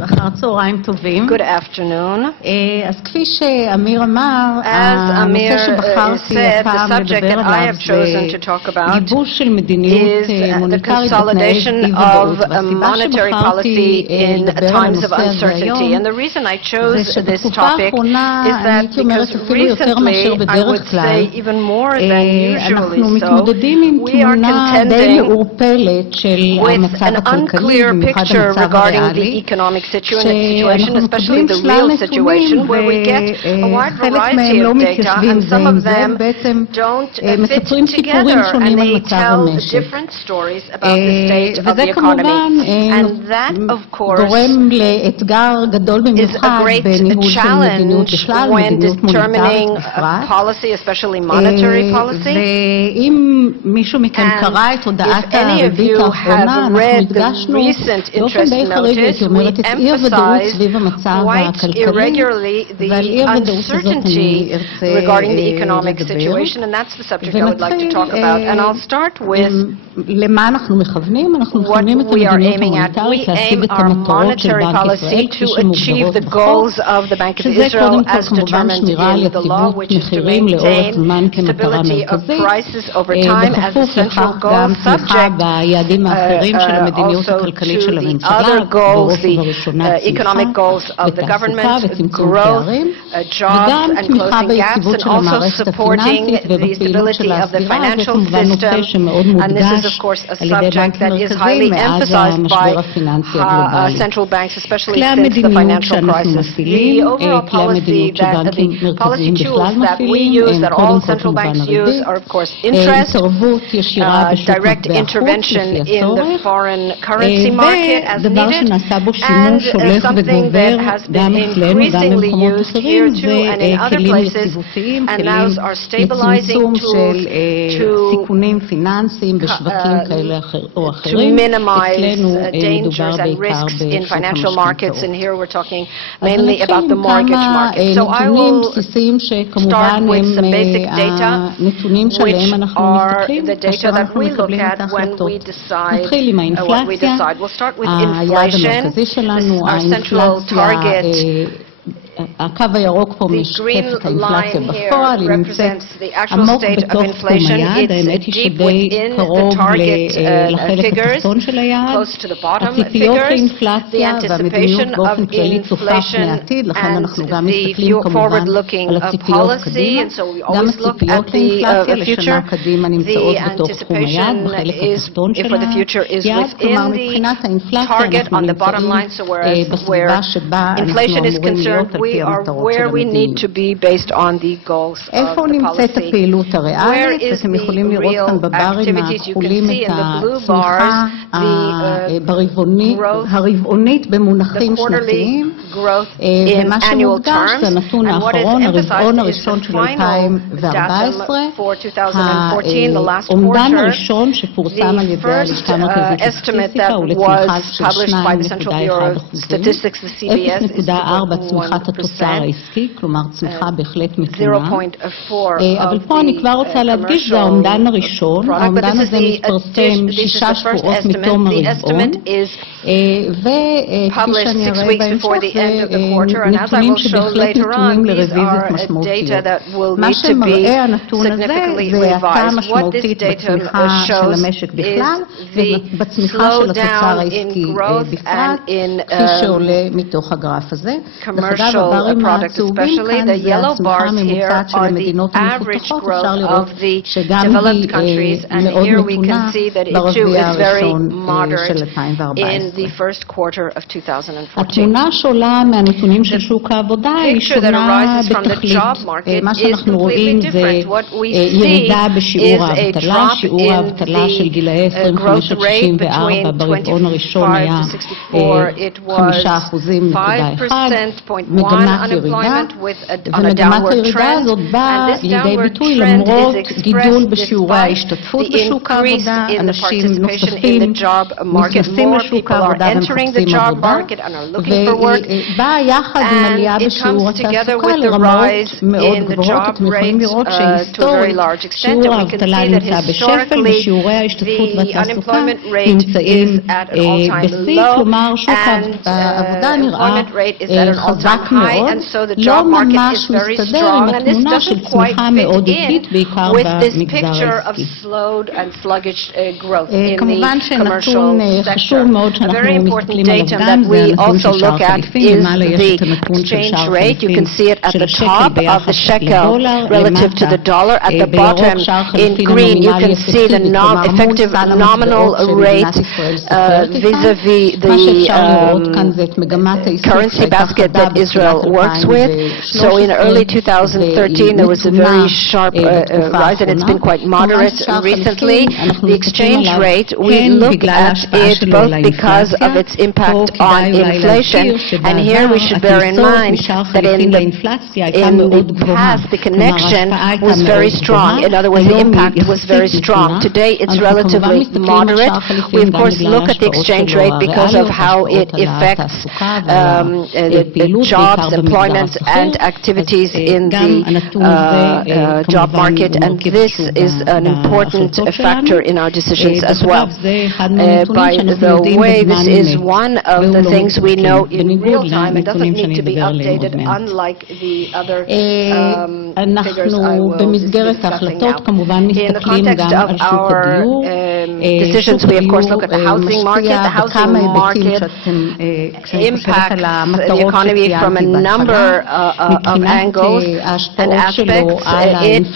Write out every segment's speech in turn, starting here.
Good afternoon. אז כפי שאמיר אמר, הנושא שבחרתי הפעם לדבר עליו זה גיבוש של מדיניות מוניטרית בתנאי אי-ודאות. והסיבה שבחרתי לדבר על הנושא הזה היום זה שבתקופה האחרונה, הייתי אומרת אפילו יותר מאשר בדרך כלל, אנחנו מתמודדים עם תמונה די מעורפלת של המצב הכלכלי, במיוחד המצב הריאלי, שאנחנו מקבלים שלל נתונים וחלק מהם לא מתיישבים זה עם זה, בעצם מספרים סיפורים שונים על מצב המשק. וזה כמובן גורם לאתגר גדול במיוחד בניהול של מדיניות בכלל, מדיניות מוניטרית בפרט. ואם מישהו מכם קרא את הודעת הריבית האחרונה, אנחנו הדגשנו באופן די חריג, הייתי אומרת, את אי-הוודאות סביב המצב הכלכלי, ועל אי-הוודאות הזאת אני ארצה לדבר. למה אנחנו מכוונים? אנחנו מכוונים את המדיניות המוניטרית להשיג את המטרות של בנק ישראל כפי שמוגדרות בחוק, שזה קודם כל כמובן שמירה על יציבות מחירים לאורך זמן כמטרה מרכזית, בכפוף לכך גם תמיכה ביעדים האחרים של המדיניות הכלכלית של הממשלה, בראש ובראשונה צמיחה ותעסוקה וצמצום פערים, וגם תמיכה ביציבות של המערכת הפיננסית ובפעילות של ההסבירה. זה כמובן נושא שמאוד מודגש על ידי בנק מרכזי מאז המשבר הפיננסי הגלובלי. כלי המדיניות שאנחנו מפעילים, כלי המדיניות שבנקים מרכזיים בכלל מפעילים, הם קודם כל כמובן הריבית, התערבות ישירה בשוק מטבע חוץ לפי הצורך, ודבר שנעשה בו שימוש הולך וגובר גם אצלנו, גם במקומות אחרים, וכלים יציבותיים, כלים לצמצום של סיכונים פיננסיים בשווקים כאלה או אחרים. אצלנו מדובר בעיקר בשוק המשכנתאות. אז נתחיל עם כמה נתונים בסיסיים שכמובן הם הנתונים שעליהם אנחנו מסתכלים כאשר אנחנו מקבלים את ההחלטות. נתחיל עם האינפלציה, היעד המרכזי שלנו, האינפלציה, הקו הירוק פה משקף את האינפלציה בפועל, היא נמצאת עמוק בתוך תחום היעד, האמת היא שדי קרוב לחלק התחתון של היעד. הציפיות לאינפלציה והמדיניות באופן כללי צופה פני עתיד, לכן אנחנו גם מסתכלים כמובן על הציפיות קדימה. גם הציפיות לאינפלציה לשנה קדימה נמצאות בתוך תחום היעד, בחלק התחתון של היעד. כלומר, מבחינת האינפלציה אנחנו נמצאים בסביבה שבה אנחנו אמורים להיות על where we need to be based on the goals of the policy. איפה נמצאת הפעילות הריאלית? אתם יכולים לראות כאן בברים הכחולים את הצמיחה הרבעונית במונחים שנתיים, ומה שמודגש זה הנתון האחרון, הרבעון הראשון של 2014, האומדן הראשון שפורסם על ידי הלשכה המרכזית לסטטיסטיקה הוא לצמיחה של 2.1%, 0.4 צמיחת התוצר העסקי, כלומר צמיחה בהחלט מתונה. אבל פה אני כבר רוצה להדגיש, זה האומדן הראשון, האומדן הזה מתפרסם 6 שבועות מתום הרבעון, וכפי שאני אראה בהמשך, זה נתונים שבהחלט נתונים לרוויזיות משמעותיות. מה שמראה הנתון הזה זה האטה משמעותית בצמיחה של המשק בכלל, ובצמיחה של התוצר העסקי בפרט, כפי שעולה מתוך הגרף הזה. דרך אגב, הברים הצהובים כאן זה הצמיחה הממוצעת של המדינות המפותחות, אפשר לראות שגם היא מאוד מתונה ברבעון הראשון של 2014. התמונה שעולה מהנתונים של שוק העבודה היא שונה בתכלית. מה שאנחנו רואים זה ירידה בשיעור האבטלה, שיעור האבטלה של גילאי 25 עד 64 ברבעון הראשון היה 5.1%, מגמת ירידה, ומגמת הירידה הזאת באה לידי ביטוי למרות גידול בשיעורי ההשתתפות בשוק העבודה, אנשים נוספים job market. More people are entering the job market and are looking for work. And it comes together with the rise in the job rate to a very large extent. And we can see that historically the unemployment rate is at an all-time low and employment rate is at an all-time high. And so the job market is very strong. And this doesn't quite fit in with this picture of slowed and sluggish growth in the commercial sector. A very important datum that we also look at is the exchange rate. You can see it at the top of the shekel relative to the dollar. At the bottom in green, you can see the effective nominal rate vis-a-vis the currency basket that Israel works with. So in early 2013, there was a very sharp rise, and it's been quite moderate recently. The exchange rate, we look at it both because of its impact on inflation, and here we should bear in mind that in the past, the connection was very strong. In other words, the impact was very strong. Today, it's relatively moderate. We, of course, look at the exchange rate because of how it affects jobs, employment, and activities in the job market, and this is an important factor in our decisions as well. By the way, this is one of the things we know in real time. It doesn't need to be updated, unlike the other figures I will be discussing now. In the context of our decisions, we of course look at the housing market. The housing market impacts the economy from a number of angles and aspects. It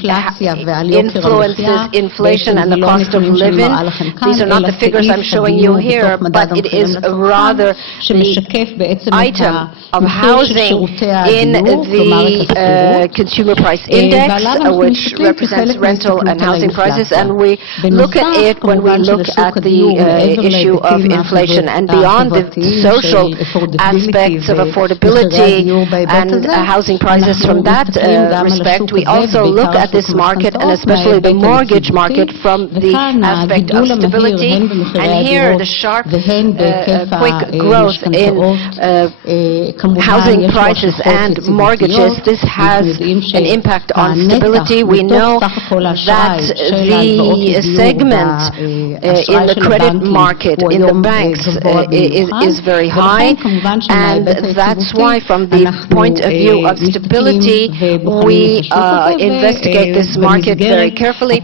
influences inflation and the cost of living. These are not the figures I'm showing you here, but it is rather the item of housing in the consumer price index, which represents rental and housing prices, and we look at it when we look at the issue of inflation. And beyond the social aspects of affordability and housing prices from that respect, we also look at this market, and especially the mortgage market, from the aspect of stability. And here, the sharp, quick growth in housing prices and mortgages, this has an impact on stability. We know that the segment in the credit market, in the banks, is very high, and that's why, from the point of view of stability, we investigate this market very carefully,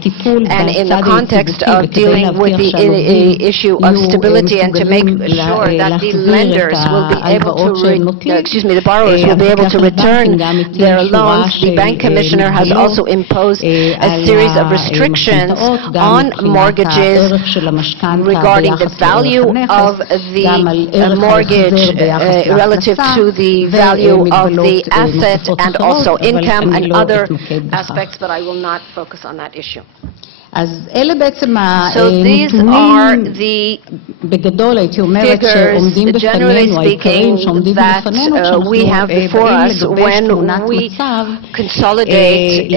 and in the context of dealing with the issue of stability, and to make sure that the lenders will be able to, the borrowers will be able to return their loans. The bank commissioner has also imposed a series of restrictions on mortgages regarding the value of the mortgage relative to the value of the asset, and also income and other aspects, but I will not focus on that issue. So these are the figures, generally speaking, that we have before us when we consolidate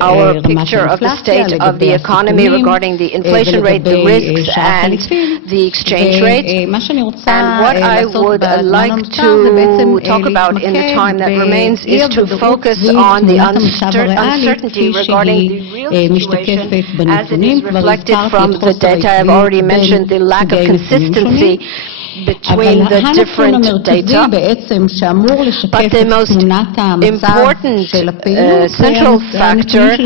our picture of the state of the economy regarding the inflation rate, the risks, and the exchange rate. And what I would like to talk about in the time that remains is to focus on the uncertainty regarding the real situation as it is reflected from the data. I've already mentioned the lack of consistency between the different data, but the most important central factor,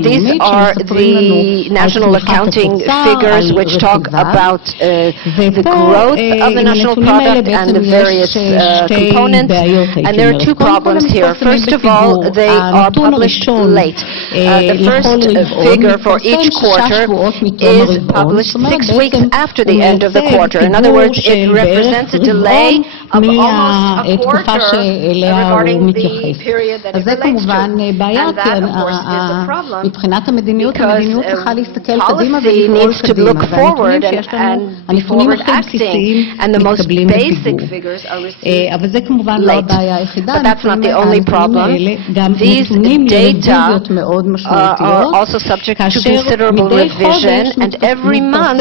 these are the national accounting figures, which talk about the growth of the national product and the various components, and there are two problems here. First of all, they are published late. The first figure for each quarter is published 6 weeks after the end of the quarter. In other words, it represents a delay of almost a quarter regarding the period that it relates to. And that, of course, is a problem because policy needs to look forward and be forward acting, and the most basic figures are received late. But that's not the only problem. These data are also subject to considerable revision, and every month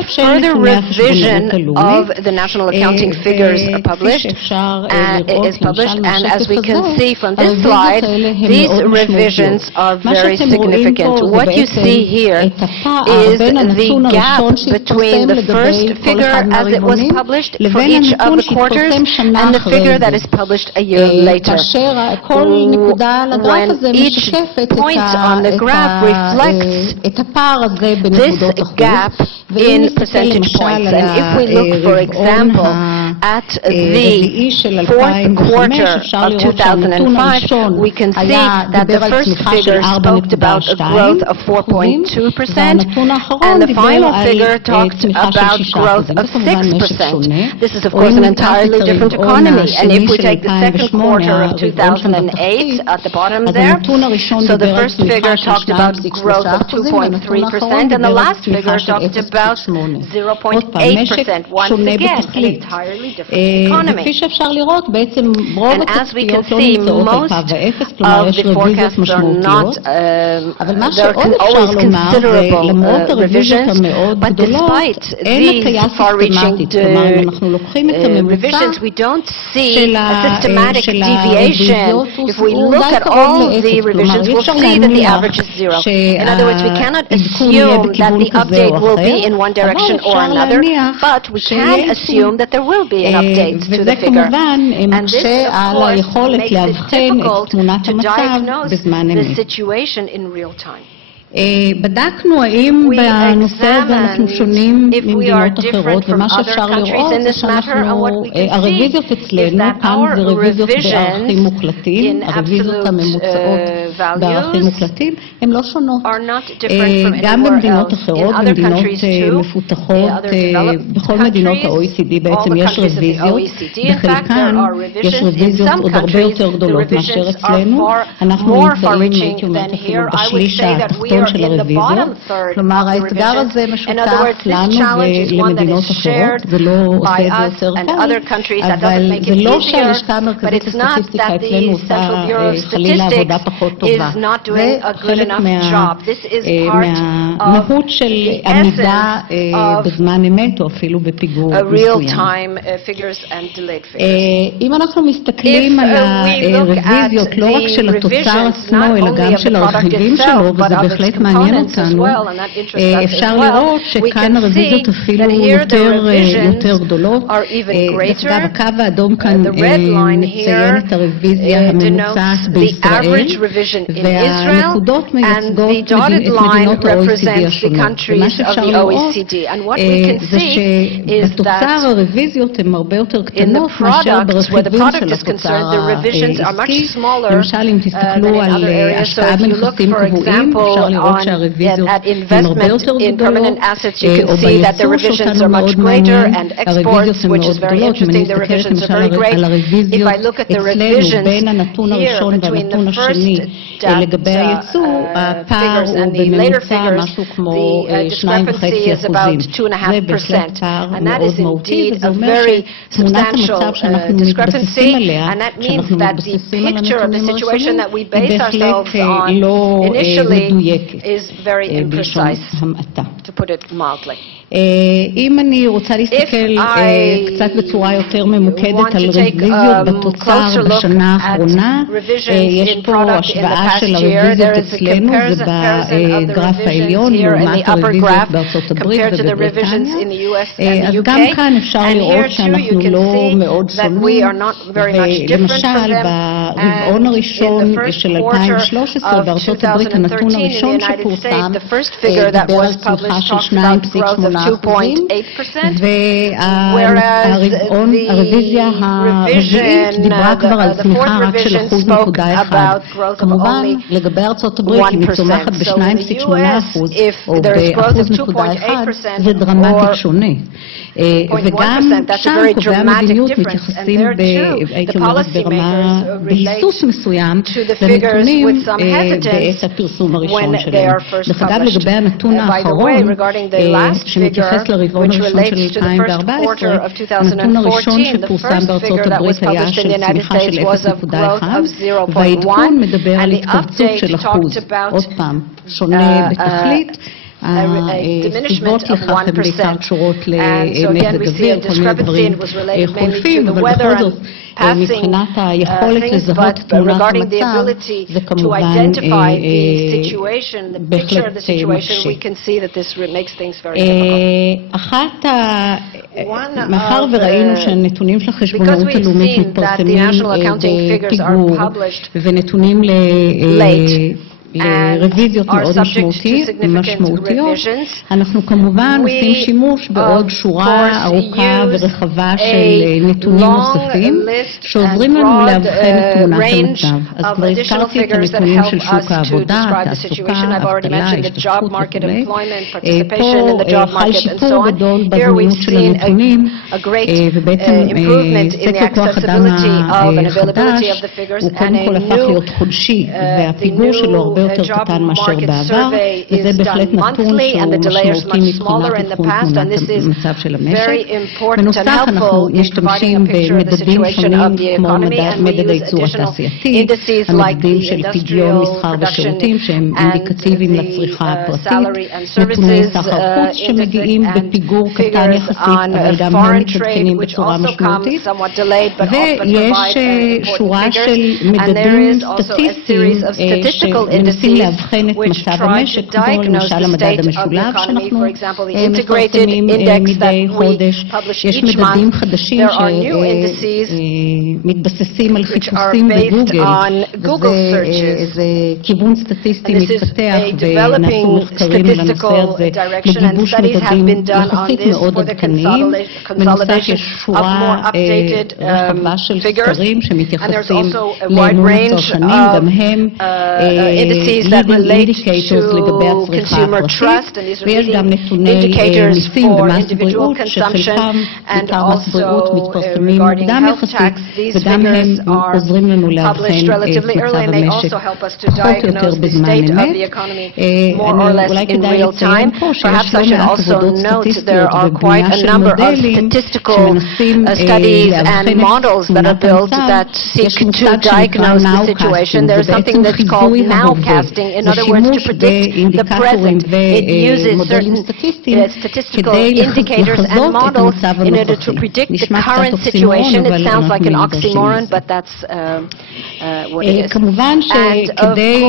a further revision of the national accounting figures is published, and as we can see from this slide, these revisions are very significant. What you see here is the gap between the first figure as it was published for each of the quarters and the figure that is published a year later. When each point on the graph reflects this gap in percentage points. And if we look, for example, at the fourth quarter of 2005, we can see that the first figure spoke about a growth of 4.2%, and the final figure talked about growth of 6%. This is, of course, an entirely different economy. And if we take the second quarter of 2008 at the bottom there, so the first figure talked about growth of 2.3%, and the last figure talked about 0.8%. Once again, an entirely different economy. And as we can see, most of the forecasts are not, there can always considerable revisions, but despite these far-reaching revisions, we don't see a systematic deviation. If we look at all the revisions, we'll see that the average is zero. In other words, we cannot assume that the update will be in one direction or another, but we can assume that there will be an update to the figure. And this, of course, makes it difficult to diagnose the situation in real time. בדקנו האם בנושא הזה אנחנו שונים ממדינות אחרות, ומה שאפשר לראות זה שאנחנו, הרוויזיות אצלנו, כאן זה רוויזיות בערכים מוחלטים, הרוויזיות הממוצעות בערכים מוחלטים, הן לא שונות. גם במדינות אחרות, במדינות מפותחות, בכל מדינות ה-OECD בעצם יש רוויזיות, בחלקן יש רוויזיות עוד הרבה יותר גדולות מאשר אצלנו, אנחנו נמצאים, הייתי אומרת אפילו בשליש התחתון של הרוויזיות, כלומר האתגר הזה משותף לנו ולמדינות אחרות, זה לא עושה את זה יותר קל, אבל זה לא שהלשכה המרכזית לסטטיסטיקה אצלנו עושה חלילה עבודה פחות טובה, זה חלק מהמהות של עמידה בזמן אמת או אפילו בפיגור מסוים. אם אנחנו מסתכלים על הרוויזיות לא רק של התוצר עצמו אלא גם של הרכיבים שלו, וזה בהחלט מעניין אותנו, אפשר לראות שכאן הרוויזיות אפילו יותר גדולות. דרך אגב, הקו האדום כאן מציין את הרוויזיה הממוצעת בישראל, והנקודות מייצגות את מדינות ה-OECD השונות. ומה שאפשר לראות זה שבתוצר הרוויזיות הן הרבה יותר קטנות מאשר ברכיבים של התוצר העסקי. למשל, אם תסתכלו על השפעה בנכסים קבועים, אפשר לראות שהרוויזיות הן הרבה יותר גדולות, או ביצוא שאותנו מאוד מעניין, הרוויזיות הן מאוד גדולות. אם אני מסתכלת למשל על הרוויזיות אצלנו בין הנתון הראשון והנתון השני לגבי הייצוא, הפער הוא בממוצע משהו כמו 2.5%. זה בהחלט פער מאוד מהותי, וזה אומר שתמונת המצב שאנחנו מתבססים עליה, שאנחנו מתבססים על הנתונים הראשונים, היא בהחלט לא מדויקת. בלשון המעטה. אם אני רוצה להסתכל קצת בצורה יותר ממוקדת על רוויזיות בתוצר בשנה האחרונה, יש פה השוואה של הרוויזיות אצלנו, זה בגרף העליון, לעומת הרוויזיות בארצות הברית ובבריטניה. אז גם כאן אפשר לראות שאנחנו לא מאוד שונים, ולמשל ברבעון הראשון של 2013 בארצות הברית הנתון הראשון שפורסם דיבר על צמיחה של 2.8%, והרוויזיה הרביעית דיברה כבר על צמיחה רק של 1.1%. כמובן לגבי ארצות הברית, אם היא צומחת ב-2.8% או ב-1.1%, זה דרמטית שונה. וגם שם קובעי המדיניות מתייחסים, הייתי אומרת, בהיסוס מסוים לנתונים בעת הפרסום הראשון שלהם. דרך אגב, לגבי הנתון האחרון, שמתייחס לרבעון הראשון של 2014, הנתון הראשון שפורסם בארצות הברית היה של צמיחה של 0.1, והעדכון מדבר על התכווצות של אחוז. עוד פעם, שונה בתכלית. הסיבות לכך הן בעיקר קשורות למזג אוויר, כל מיני דברים חולפים, אבל בכל זאת, מבחינת היכולת לזהות תמונת המצב, זה כמובן בהחלט מקשה. מאחר וראינו שהנתונים של החשבונאות הלאומית מתפרסמים בפיגור ונתונים לרוויזיות מאוד משמעותיות, אנחנו כמובן עושים שימוש בעוד שורה ארוכה ורחבה של נתונים נוספים שעוזרים לנו להבחן את תמונת המצב. אז כבר הזכרתי את הנתונים של שוק העבודה, תעסוקה, אבטלה, השתתפות וכו'. פה חל שיפור גדול בזמינות של הנתונים, ובעצם סקר כוח אדם החדש הוא קודם כל הפך להיות חודשי, והפיגור שלו הרבה יותר קטן מאשר בעבר, וזה בהחלט נתון שהוא משמעותי מבחינת תחום תמונת המצב של המשק. בנוסף, אנחנו משתמשים במדדים שונים כמו מדד הייצור התעשייתי, המדדים של פדיון מסחר ושירותים שהם אינדיקטיביים לצריכה הפרטית, נתוני סחר חוץ שמגיעים בפיגור קטן יחסית, אבל גם הם מתעדכנים בצורה משמעותית, ויש שורה של מדדים סטטיסטיים מנסים להבחן את מצב המשק, כמו למשל המדד המשולב שאנחנו מפרסמים מדי חודש. יש מדדים חדשים שמתבססים על חיפושים בגוגל, וזה כיוון סטטיסטי מתפתח, ונעשו מחקרים על הנושא הזה לגיבוש מדדים יחסית מאוד עדכניים. בנוסף יש שורה רחבה של סקרים שמתייחסים לאמון הצרכנים, גם הם leading indicators לגבי הצריכה הפרטית, ויש גם נתוני מיסים ומס בריאות, שחלקם, בעיקר מס בריאות, מתפרסמים מוקדם יחסית, וגם הם עוזרים לנו להבחן את מצב המשק פחות או יותר בזמן אמת. אולי כדאי לציין פה שיש לא מעט עבודות סטטיסטיות ובנייה של מודלים שמנסים להבחן את תמונת המצב. יש מושג שנקרא nowcasting, זה בעצם חיזוי ההווה. זה שימוש באינדיקטורים ומודלים סטטיסטיים כדי לחזות את המצב הנוכחי. נשמע קצת אוקסימורון, אבל אנחנו נדרשים לזה. כמובן שכדי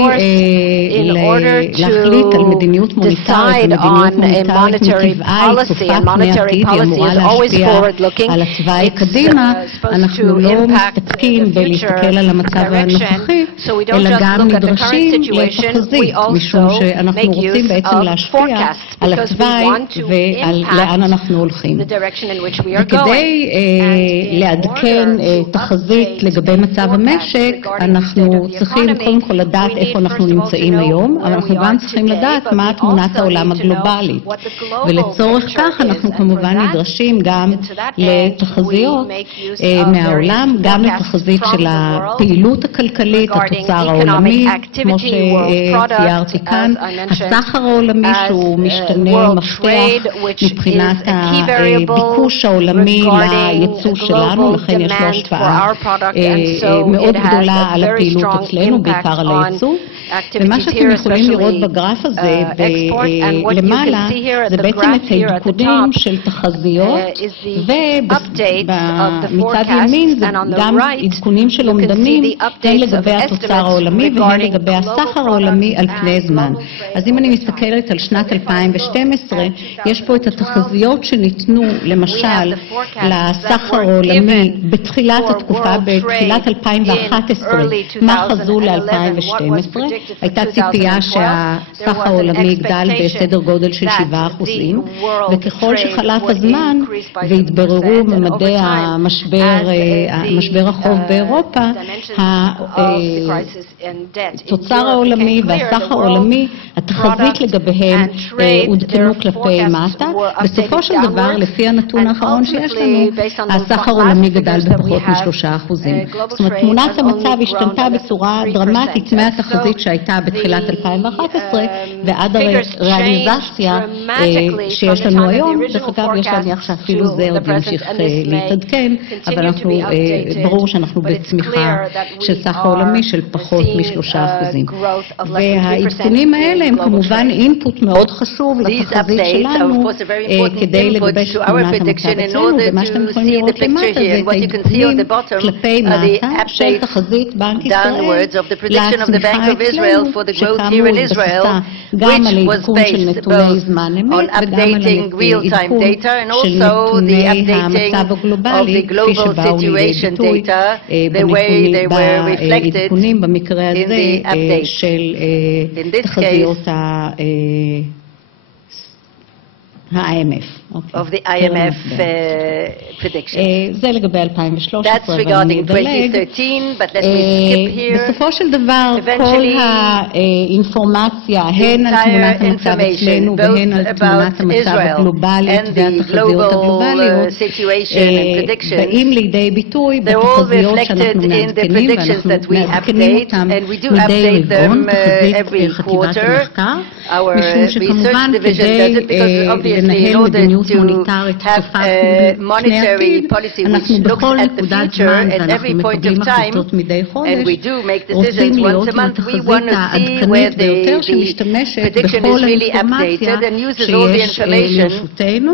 להחליט על מדיניות מוניטרית, ומדיניות מוניטרית מטבעה היא צופה פני עתיד, היא אמורה להשפיע על התוואי קדימה, אנחנו לא מסתפקים בלהסתכל על המצב הנוכחי, אלא גם נדרשים לתחזית, משום שאנחנו רוצים בעצם להשפיע על התוואי ועל לאן אנחנו הולכים. וכדי לעדכן תחזית לגבי מצב המשק, אנחנו צריכים קודם כל לדעת איפה אנחנו נמצאים היום, אבל אנחנו גם צריכים לדעת מה תמונת העולם הגלובלית. ולצורך כך אנחנו כמובן נדרשים גם לתחזיות מהעולם, גם לתחזית של הפעילות הכלכלית, התוצר העולמי, כמו שציירתי כאן, הסחר העולמי שהוא משתנה מפתח מבחינת הביקוש העולמי לייצוא שלנו, לכן יש לו השפעה מאוד גדולה על הפעילות אצלנו, בעיקר על הייצוא. ומה שאתם יכולים לראות בגרף הזה למעלה, זה בעצם את העדכונים של תחזיות, ומצד ימין זה גם עדכונים של אומדנים, הן לגבי התוצר העולמי והן לגבי הסחר הסחר העולמי על פני זמן. אז אם אני מסתכלת על שנת 2012, יש פה את התחזיות שניתנו, למשל, לסחר העולמי בתחילת התקופה, בתחילת 2011, מה חזו ל-2012? הייתה ציפייה שהסחר העולמי יגדל בסדר גודל של 7%, וככל שחלף הזמן והתבררו ממדי משבר החוב באירופה, התוצר העולמי והסחר העולמי, התחזית לגביהם עודכנו כלפי מטה. בסופו של דבר, לפי הנתון האחרון שיש לנו, הסחר העולמי גדל בפחות מ3%. זאת אומרת, תמונת המצב השתנתה בצורה דרמטית מהתחזית שהייתה בתחילת 2011 ועד הריאליזציה שיש לנו היום. דרך אגב, יש להניח שאפילו זה עוד ימשיך להתעדכן, אבל ברור שאנחנו בצמיחה של סחר עולמי של פחות מ3%. והעדכונים האלה הם כמובן אינפוט מאוד חשוב לתחזית שלנו כדי לגבש את תמונת המצב אצלנו, ומה שאתם יכולים לראות למטה זה את העדכונים כלפי מטה של תחזית בנק ישראל לצמיחה אצלנו, שכאמור התבססה גם על העדכון של נתוני זמן אמת וגם על העדכון של נתוני המצב הגלובלי כפי שבאו לידי ביטוי בעדכונים במקרה הזה של תחזיות ה-IMF. Of the IMF predictions. זה לגבי 2013. That's regarding 2013, but let me skip here. בסופו של דבר, כל האינפורמציה, הן על תמונת המצב אצלנו והן על תמונת המצב הגלובלית והתחזיות הגלובליות, באים לידי ביטוי בתחזיות שאנחנו מעדכנים, ואנחנו מעדכנים אותם מדי רבעון, תחזית חטיבת המחקר, משום שכמובן כדי לנהל מדיניות מוניטרית צופה פני עתיד, אנחנו בכל נקודת זמן, ואנחנו מקבלים החלטות מדי חודש, רוצים להיות עם התחזית העדכנית ביותר שמשתמשת בכל האינפורמציה שיש לרשותנו,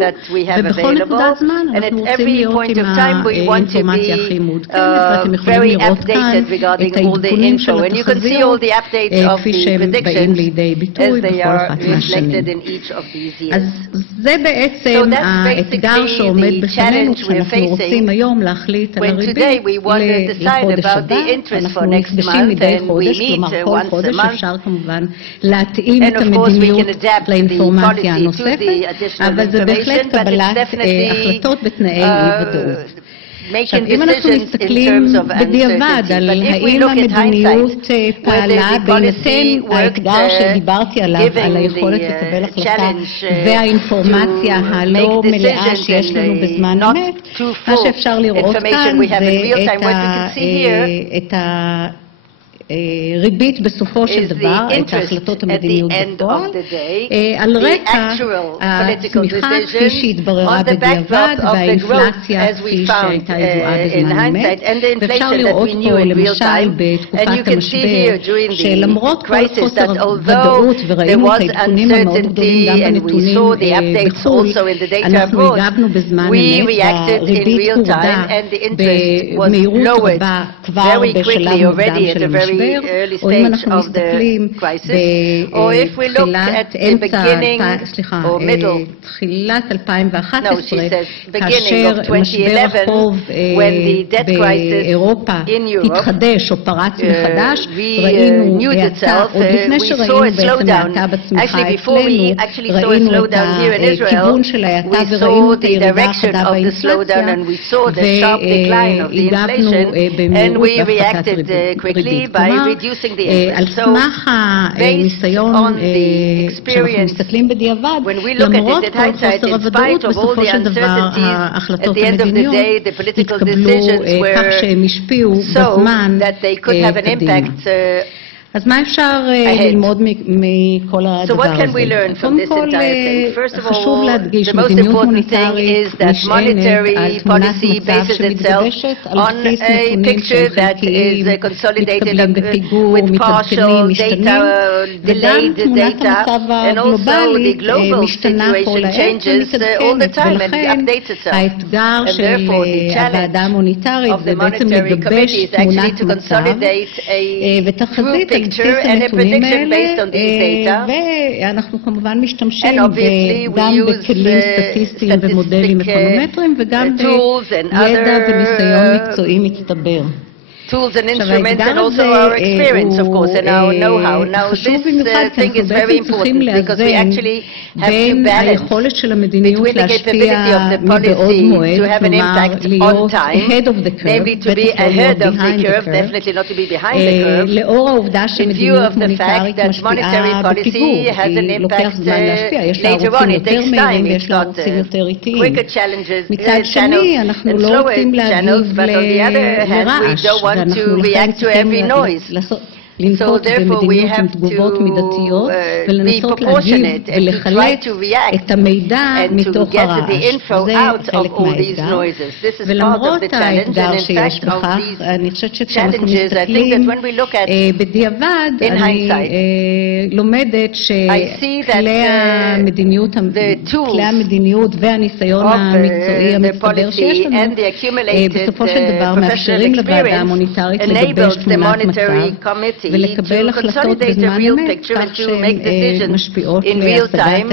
ובכל נקודת זמן אנחנו רוצים להיות עם האינפורמציה הכי מעודכנת, ואתם יכולים לראות כאן את העדכונים של התחזיות כפי שהם באים לידי ביטוי בכל אחת מהשנים. אז זה בעצם האתגר שעומד בפנינו כשאנחנו רוצים היום להחליט על הריבית לחודש הבא. אנחנו נפגשים מדי חודש, כלומר כל חודש אפשר כמובן להתאים את המדיניות לאינפורמציה הנוספת, אבל זה בהחלט קבלת החלטות בתנאי אי-ודאות. עכשיו, אם אנחנו מסתכלים בדיעבד על האם המדיניות פעלה בהינתן האתגר שדיברתי עליו, על היכולת לקבל החלטה והאינפורמציה הלא מלאה שיש לנו בזמן אמת, מה שאפשר לראות כאן זה את ריבית בסופו של דבר, את ההחלטות המדיניות בפועל, על רקע הצמיחה כפי שהתבררה בדיעבד והאינפלציה כפי שהייתה ידועה בזמן אמת. ואפשר לראות פה למשל בתקופת המשבר שלמרות כל חוסר ודאות, וראינו את העדכונים המאוד גדולים גם בנתונים בחו"ל, אנחנו הגבנו בזמן אמת והריבית הורדה במהירות רבה כבר בשלב מוקדם של המשבר. או אם אנחנו מסתכלים בתחילת 2011, כאשר משבר החוב באירופה התחדש או פרץ מחדש, ראינו האטה, עוד לפני שראינו בעצם האטה בצמיחה אצלנו, ראינו את הכיוון של האטה וראינו את הירידה החדה באינפלציה, והגבנו במהירות בהפחתת ריבית. על סמך הניסיון כשאנחנו מסתכלים בדיעבד, למרות כל חוסר הוודאות, בסופו של דבר ההחלטות המדיניות התקבלו כך שהם השפיעו בזמן קדימה. אז מה אפשר ללמוד מכל הדבר הזה? קודם כל, חשוב להדגיש, מדיניות מוניטרית נשענת על תמונת מצב שמתגבשת על בסיס נתונים שהם חלקיים, מתקבלים בפיגור, מתעדכנים, משתנים, וגם תמונת המצב הגלובלית משתנה כל העת ומתעדכנת, ולכן האתגר של הוועדה המוניטרית זה בעצם לגבש תמונת מצב ותחזית על picture and a prediction based on these data. ואנחנו כמובן משתמשים גם בכלים סטטיסטיים ומודלים אקונומטריים וגם בידע וניסיון מקצועי מצטבר. Tools and instruments and also our experience, of course, and our know-how. Now, this thing is very important because we actually have to balance between the capability of the policy to have an impact on time, namely to be ahead of the curve, definitely not to be behind the curve, in view of the fact that monetary policy has an impact later on. It takes time. It's got quicker challenges, channels and slower channels, but on the other hand, we don't want to react to every noise. So therefore we have to be proportionate and to try to react and to get the info out of all these noises. This is part of the challenge, and in fact of these challenges, I think that when we look at in hindsight, I see that the tools of the policy and the accumulated professional experience enables the monetary committee to consolidate the real picture and to make decisions in real time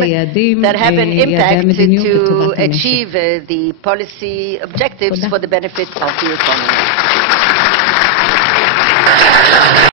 that have an impact to achieve the policy objectives for the benefit of the economy.